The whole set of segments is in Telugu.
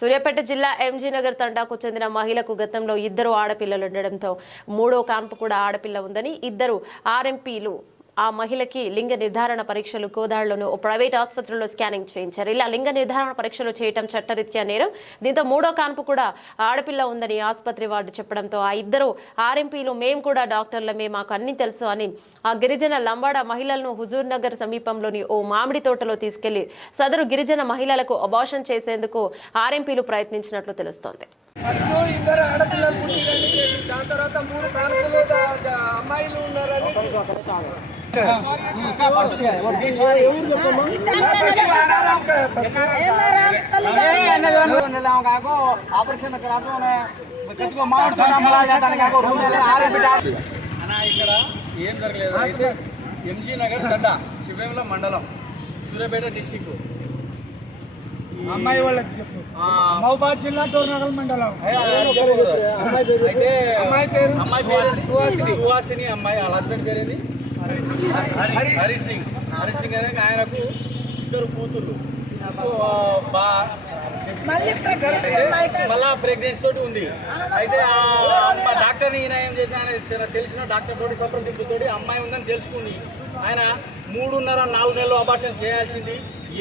సూర్యాపేట జిల్లా ఎంజీ నగర్ తండాకు చెందిన మహిళకు గతంలో ఇద్దరు ఆడపిల్లలు ఉండడంతో మూడో కాన్పు కూడా ఆడపిల్ల ఉందని ఇద్దరు ఆర్ఎంపీలు ఆ మహిళకి లింగ నిర్ధారణ పరీక్షలు కోదాడులోని ఓ ప్రైవేట్ ఆసుపత్రిలో స్కానింగ్ చేయించారు. ఇలా లింగ నిర్ధారణ పరీక్షలు చేయటం చట్టరీత్యా నేరం. దీంతో మూడో కాన్పు కూడా ఆడపిల్ల ఉందని ఆసుపత్రి వార్డు చెప్పడంతో ఆ ఇద్దరు ఆర్ఎంపీలు మేము కూడా డాక్టర్లమే మాకు అన్ని తెలుసు అని ఆ గిరిజన లంబాడ మహిళలను హుజూర్ నగర్ సమీపంలోని ఓ మామిడి తోటలో తీసుకెళ్ళి సదరు గిరిజన మహిళలకు అబార్షన్ చేసేందుకు ఆర్ఎంపీలు ప్రయత్నించినట్లు తెలుస్తోంది. ఫస్ట్ ఇద్దరు ఆడపిల్లలు దాని తర్వాత మూడు అమ్మాయిలు ఉన్నారని ఇక్కడ ఏం జరగలేదు అయితే ఎంజీ నగర్ దండ శివేముల మండలం సూర్యాపేట డిస్టిక్ అమ్మాయి వాళ్ళకి చెప్పు మహబాద్ జిల్లా మండలం అయితే అమ్మాయి పేరు సువాసిని అమ్మాయి. వాళ్ళ హస్బెండ్ పేరేది హరి సింగ్. హరి సింగ్ అనే ఆయనకు ఇద్దరు బా మళ్ళా ప్రెగ్నెన్సీ తోటి ఉంది. అయితే ఆ డాక్టర్ ఈయన ఏం చేసిన తెలిసిన డాక్టర్ తోటి సంప్రదింపుతోటి అమ్మాయి ఉందని తెలుసుకుని ఆయన మూడున్నర నాలుగు నెలలు అబార్షన్ చేయాల్సింది.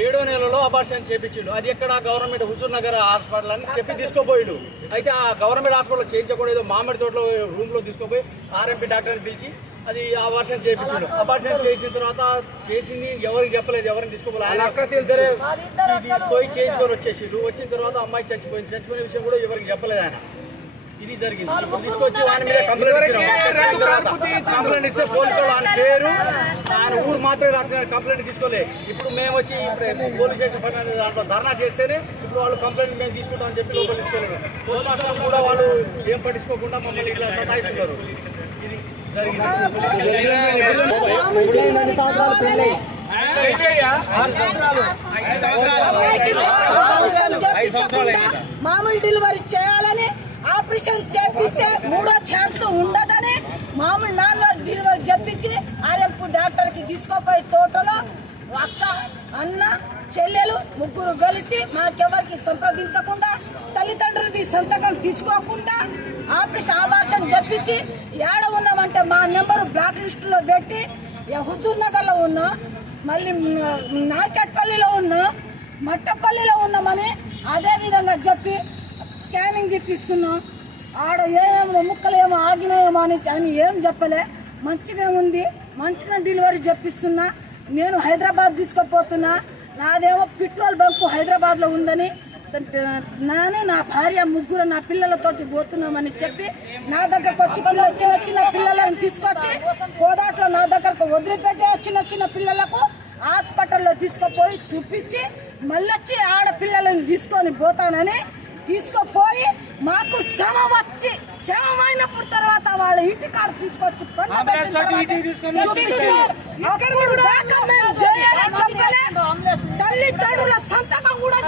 ఏడో నెలలో అబార్షన్ చేపించిండు. అది ఎక్కడ? గవర్నమెంట్ హుజూర్ నగర్ హాస్పిటల్ అని చెప్పి తీసుకోపోయాడు. అయితే ఆ గవర్నమెంట్ హాస్పిటల్ చేయించకూడదు మామిడి తోటలో రూమ్లో తీసుకుపోయి ఆర్ఎంపీ డాక్టర్ని పిలిచి అది అబార్షన్ చేయించాడు అబార్షన్ చేసిన తర్వాత చేసింది ఎవరికి చెప్పలేదు ఎవరిని తీసుకోలేదు పోయి చేయించుకొని వచ్చేసిండు వచ్చిన తర్వాత అమ్మాయి చచ్చిపోయింది. చచ్చిపోయిన విషయం కూడా ఎవరికి చెప్పలేదు ఆయన. ఇది జరిగింది. తీసుకొచ్చి ఆయన మీద కంప్లైంట్ కంప్లైంట్ ఇస్తే పోలీసు వాళ్ళు ఆయన పేరు ఆయన ఊరు మాత్రమే రాసిన కంప్లైంట్ తీసుకోలే. ఇప్పుడు మేము వచ్చి ఇప్పుడు పోలీస్ స్టేషన్ పైన దాంట్లో ధర్నా చేస్తేనే ఇప్పుడు వాళ్ళు కంప్లైంట్ మేము తీసుకుంటామని చెప్పి లోపల తీసుకోలేదు పోస్ట్ మాస్టర్ కూడా వాళ్ళు ఏం పట్టించుకోకుండా మమ్మల్ని ఇట్లా సతాయిస్తున్నారు. మామూలు డెలివరీ చేయాలని ఆపరేషన్ చేపిస్తే మూడో ఛాన్స్ ఉండదని మామూలు నాన్న డెలివరీ చెప్పించి ఆర్ఎంపు డాక్టర్కి తోటలో అక్క అన్న చెల్లెలు ముగ్గురు కలిసి మాకెవరికి సంప్రదించకుండా సంతకాలు సంతకం తీసుకోకుండా ఆఫీస్ ఆపరేషన్ చెప్పించి ఏడ ఉన్నామంటే మా నెంబరు బ్లాక్ లిస్టులో పెట్టి హుజూర్ నగర్లో ఉన్నాం మళ్ళీ నార్కెట్పల్లిలో ఉన్నాం మట్టపల్లిలో ఉన్నామని అదే విధంగా చెప్పి స్కానింగ్ ఇప్పిస్తున్నాం. ఆడ ఏమేమో ముక్కలు ఏమో ఆగినాయేమో అని అని ఏం చెప్పలే. మంచిగా ఉంది మంచిగా డెలివరీ చెప్పిస్తున్నా. నేను హైదరాబాద్ తీసుకుపోతున్నా. నాదేమో పెట్రోల్ బంకు హైదరాబాద్లో ఉందని నానే నా భార్య ముగ్గురు నా పిల్లలతోటి పోతున్నామని చెప్పి నా దగ్గరకు వచ్చి పిల్లలు చిన్న చిన్న పిల్లలను తీసుకొచ్చి కోదాట్లో నా దగ్గరకు వదిలిపెట్టి చిన్న చిన్న పిల్లలకు హాస్పిటల్లో తీసుకుపోయి చూపించి మళ్ళొచ్చి ఆడపిల్లలను తీసుకొని పోతానని తీసుకుపోయి మాకు శ్రమ వచ్చి శ్రమైనప్పుడు తర్వాత వాళ్ళ ఇంటి కాడ తీసుకొచ్చి తల్లిదండ్రుల సంతకం కూడా